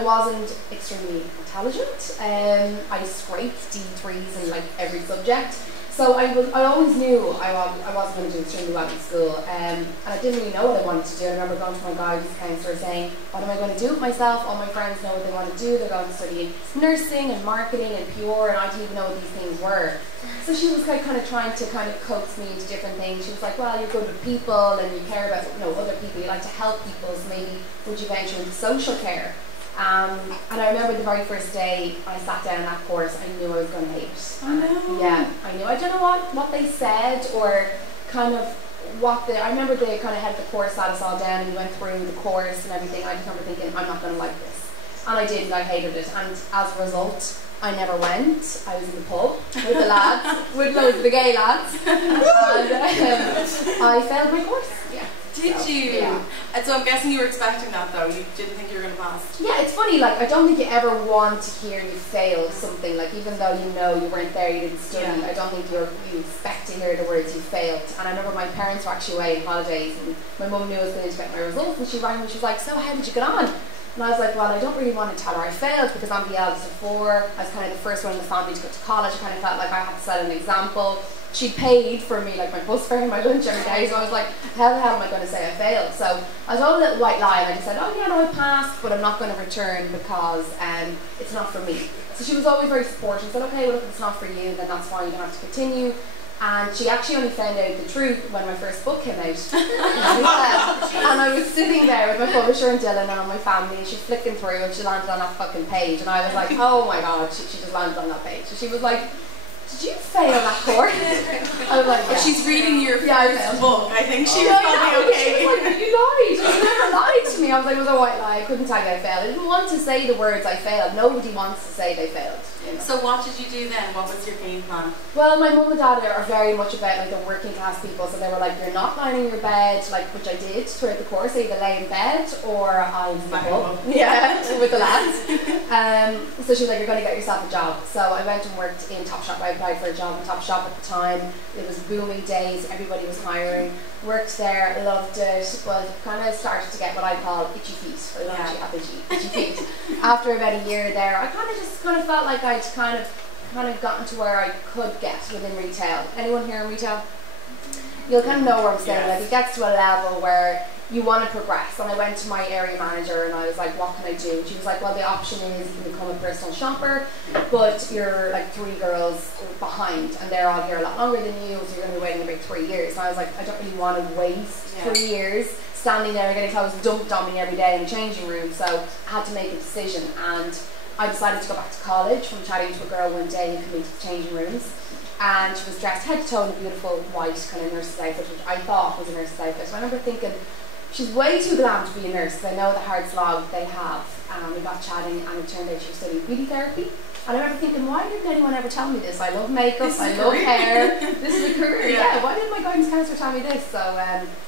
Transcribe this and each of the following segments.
I wasn't extremely intelligent. I scraped D3s in like every subject. So I always knew I wasn't going to do extremely well in school, and I didn't really know what I wanted to do. I remember going to my guidance counsellor saying, what am I going to do with myself? All my friends know what they want to do. They're going to study nursing and marketing and PR, and I didn't even know what these things were. So she was kind of trying to kind of coax me into different things. She was like, well, you're good with people and you care about other people. You like to help people, so maybe would you venture into social care? And I remember the very first day I sat down in that course, I knew I was going to hate it. Oh no. Yeah, I knew. I don't know what they said or kind of I remember they kind of had the course sat us all down and we went through the course and everything. I just remember thinking, I'm not going to like this. And I did, I hated it. And as a result, I never went. I was in the pub with the lads, with loads of the gay lads. And I failed my course. Yeah. Did you? Yeah. And so I'm guessing you were expecting that though. You didn't think you were going to pass. Yeah, it's funny, like I don't think you ever want to hear you failed something, like even though you know you weren't there, you didn't study, I don't think you expect to hear the words you failed. And I remember my parents were actually away on holidays and my mum knew I was going to get my results and she rang me and she was like, so how did you get on? And I was like, well, I don't really want to tell her I failed because I'm the eldest of four. I was kind of the first one in the family to go to college. I kind of felt like I had to set an example. She paid for me like my bus fare and my lunch every day, so I was like, how the hell am I going to say I failed? So I told a little white lie and I just said, oh yeah, no, I passed, but I'm not going to return because it's not for me. So she was always very supportive. She said, okay, well if it's not for you, then that's fine, you don't have to continue. And she actually only found out the truth when my first book came out. And I was sitting there with my publisher and Dylan and my family, and she's flicking through and she landed on that fucking page. And I was like, oh my god, she just landed on that page. So she was like, did you fail that course? I was like, yeah. If she's reading your first book, I think she was probably okay. She was like, you lied. You never lied to me. I was like, it was a white lie. I couldn't tell you I failed. I didn't want to say the words I failed. Nobody wants to say they failed. You know? So what did you do then? What was your game plan? Well, my mum and dad are very much about like the working class people, so they were like, you're not lying in your bed, like which I did throughout the course. I either lay in bed or I was in the pub. Yeah, with the lads. So she was like, you're going to get yourself a job. So I went and worked in Topshop. I applied for a job in Topshop at the time. It was booming days. Everybody was hiring. Worked there, loved it, but kind of started to get what I call itchy feet. I don't actually have itchy feet. After about a year there, I kind of felt like I'd kind of gotten to where I could get within retail. Anyone here in retail? You'll kind of know where I'm saying. Yes. Like it gets to a level where you want to progress. And I went to my area manager and I was like, what can I do? She was like, well, the option is you can become a personal shopper, but you're like 3 girls behind and they're all here a lot longer than you, so you're going to be waiting about 3 years. And I was like, I don't really want to waste 3 years standing there and getting clothes dumped on me every day in the changing room. So I had to make a decision, and I decided to go back to college from chatting to a girl one day who came into the changing rooms. And she was dressed head to toe in a beautiful white kind of nurse's outfit, which I thought was a nurse's outfit. So I remember thinking, she's way too glam to be a nurse, because I know the hard slog they have. We got chatting and it turned out she was studying beauty therapy. And I remember thinking, why didn't anyone ever tell me this? I love makeup, I love hair, this is a career, yeah. Why didn't my guidance counsellor tell me this? So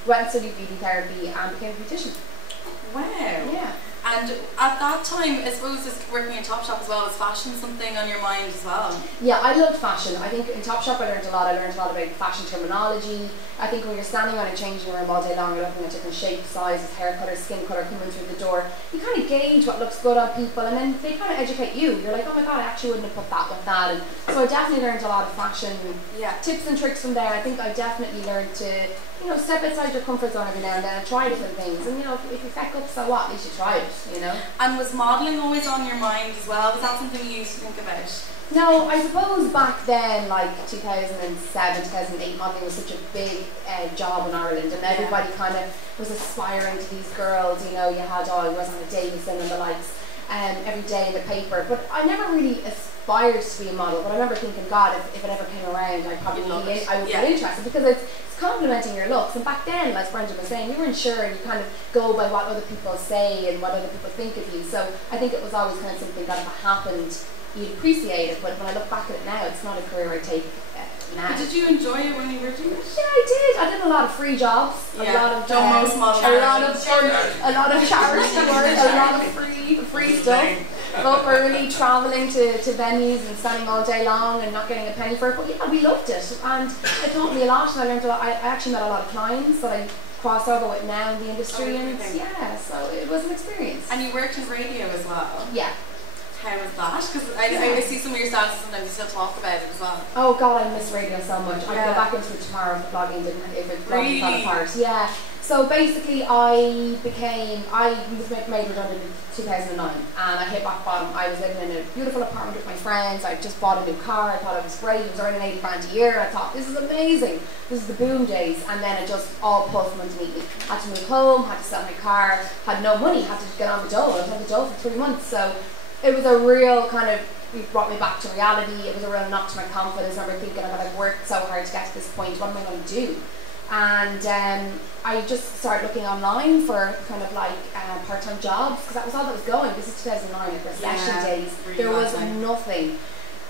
went and studied beauty therapy and became a beautician. Wow. Yeah. And at that time, I suppose, working in Topshop as well, was fashion something on your mind as well? Yeah, I loved fashion. I think in Topshop I learned a lot. I learned a lot about fashion terminology. I think when you're standing on a changing room all day long, you're looking at different shapes, sizes, hair colour, skin colour coming through the door. You kind of gauge what looks good on people, and then they kind of educate you. You're like, oh my god, I actually wouldn't have put that with that. And so I definitely learned a lot of fashion tips and tricks from there. I think I definitely learned to, step outside your comfort zone every now and then and try different things. And if you feck up, so what? At least you tried it, And was modelling always on your mind as well? Was that something you used to think about? No, I suppose back then, like 2007, 2008, modelling was such a big job in Ireland, and everybody kind of was aspiring to these girls. You had Rosanna Davison and the likes every day in the paper. But I never really aspired to be a model. But I remember thinking, God, if it ever came around, I would be interested, because it's complimenting your looks. And back then, as Brendan was saying, you weren't sure, and you kind of go by what other people say and what other people think of you. So I think it was always kind of something that if it happened, you'd appreciate it. But when I look back at it now, it's not a career I take now. But did you enjoy it when you were doing it? Yeah, I did. I did a lot of free jobs, a lot of charity work, a lot of free stuff. Up early, travelling to venues and standing all day long and not getting a penny for it. But yeah, we loved it, and it taught me a lot. And I learned a lot. I actually met a lot of clients that crossover with now in the industry, and okay. yeah, so it was an experience. And you worked in radio as well. Yeah. How was that? Because I see some of your stats sometimes you still talk about it as well. Oh God, I miss radio so much. I'd go back into it tomorrow if the blogging didn't, if it blogging fell apart. Yeah. So basically I was made redundant in 2009 and I hit rock bottom. I was living in a beautiful apartment with my friends. I just bought a new car. I thought it was great. I was earning 80 grand a year. I thought, this is amazing. This is the boom days. And then it just all pulled from underneath me. Had to move home, had to sell my car, had no money, had to get on the dole. I was on the dole for 3 months. So it was a real kind of, it brought me back to reality. It was a real knock to my confidence. I remember thinking, I've worked so hard to get to this point. What am I going to do? And I just started looking online for kind of like part-time jobs, because that was all that was going. This is 2009, like recession days. Really there was nothing.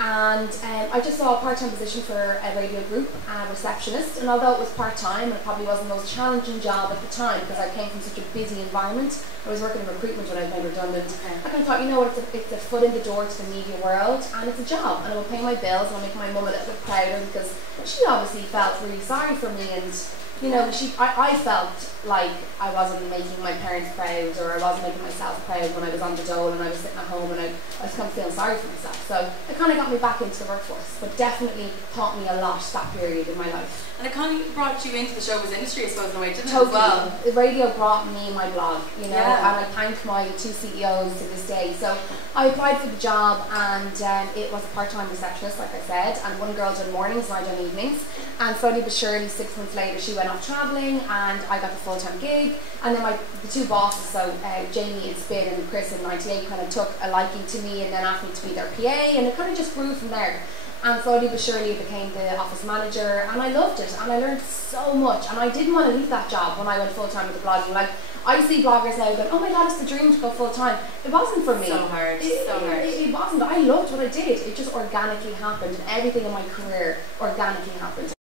And I just saw a part-time position for a radio group, receptionist, and although it was part-time, and it probably wasn't the most challenging job at the time because I came from such a busy environment. I was working in recruitment when I was made redundant. I kind of thought, you know what, it's a foot in the door to the media world, and it's a job, and it will pay my bills, and I'll make my mum a little bit prouder, because she obviously felt really sorry for me, and you know, I felt like I wasn't making my parents proud, or I wasn't making myself proud when I was on the dole and I was sitting at home, and I was kind of feeling sorry for myself. So it kind of got me back into the workforce, but definitely taught me a lot that period in my life. And it kind of brought you into the showbiz industry, I suppose, in a way, didn't it? Totally. As well? The radio brought me my blog, you know, yeah. and I thank my 2 CEOs to this day. So I applied for the job, and it was a part-time receptionist, like I said, and one girl done mornings and I done evenings. And slowly but surely, 6 months later, she went off travelling, and I got the full-time gig. And then the 2 bosses, so Jamie and Spin and Chris in 98, kind of took a liking to me and then asked me to be their PA, and it kind of just grew from there. And slowly but surely became the office manager, and I loved it, and I learned so much, and I didn't want to leave that job when I went full-time with the blogging. Like, I see bloggers now going, oh my God, it's the dream to go full-time. It wasn't for me. So hard, so hard. It wasn't. I loved what I did. It just organically happened, and everything in my career organically happened.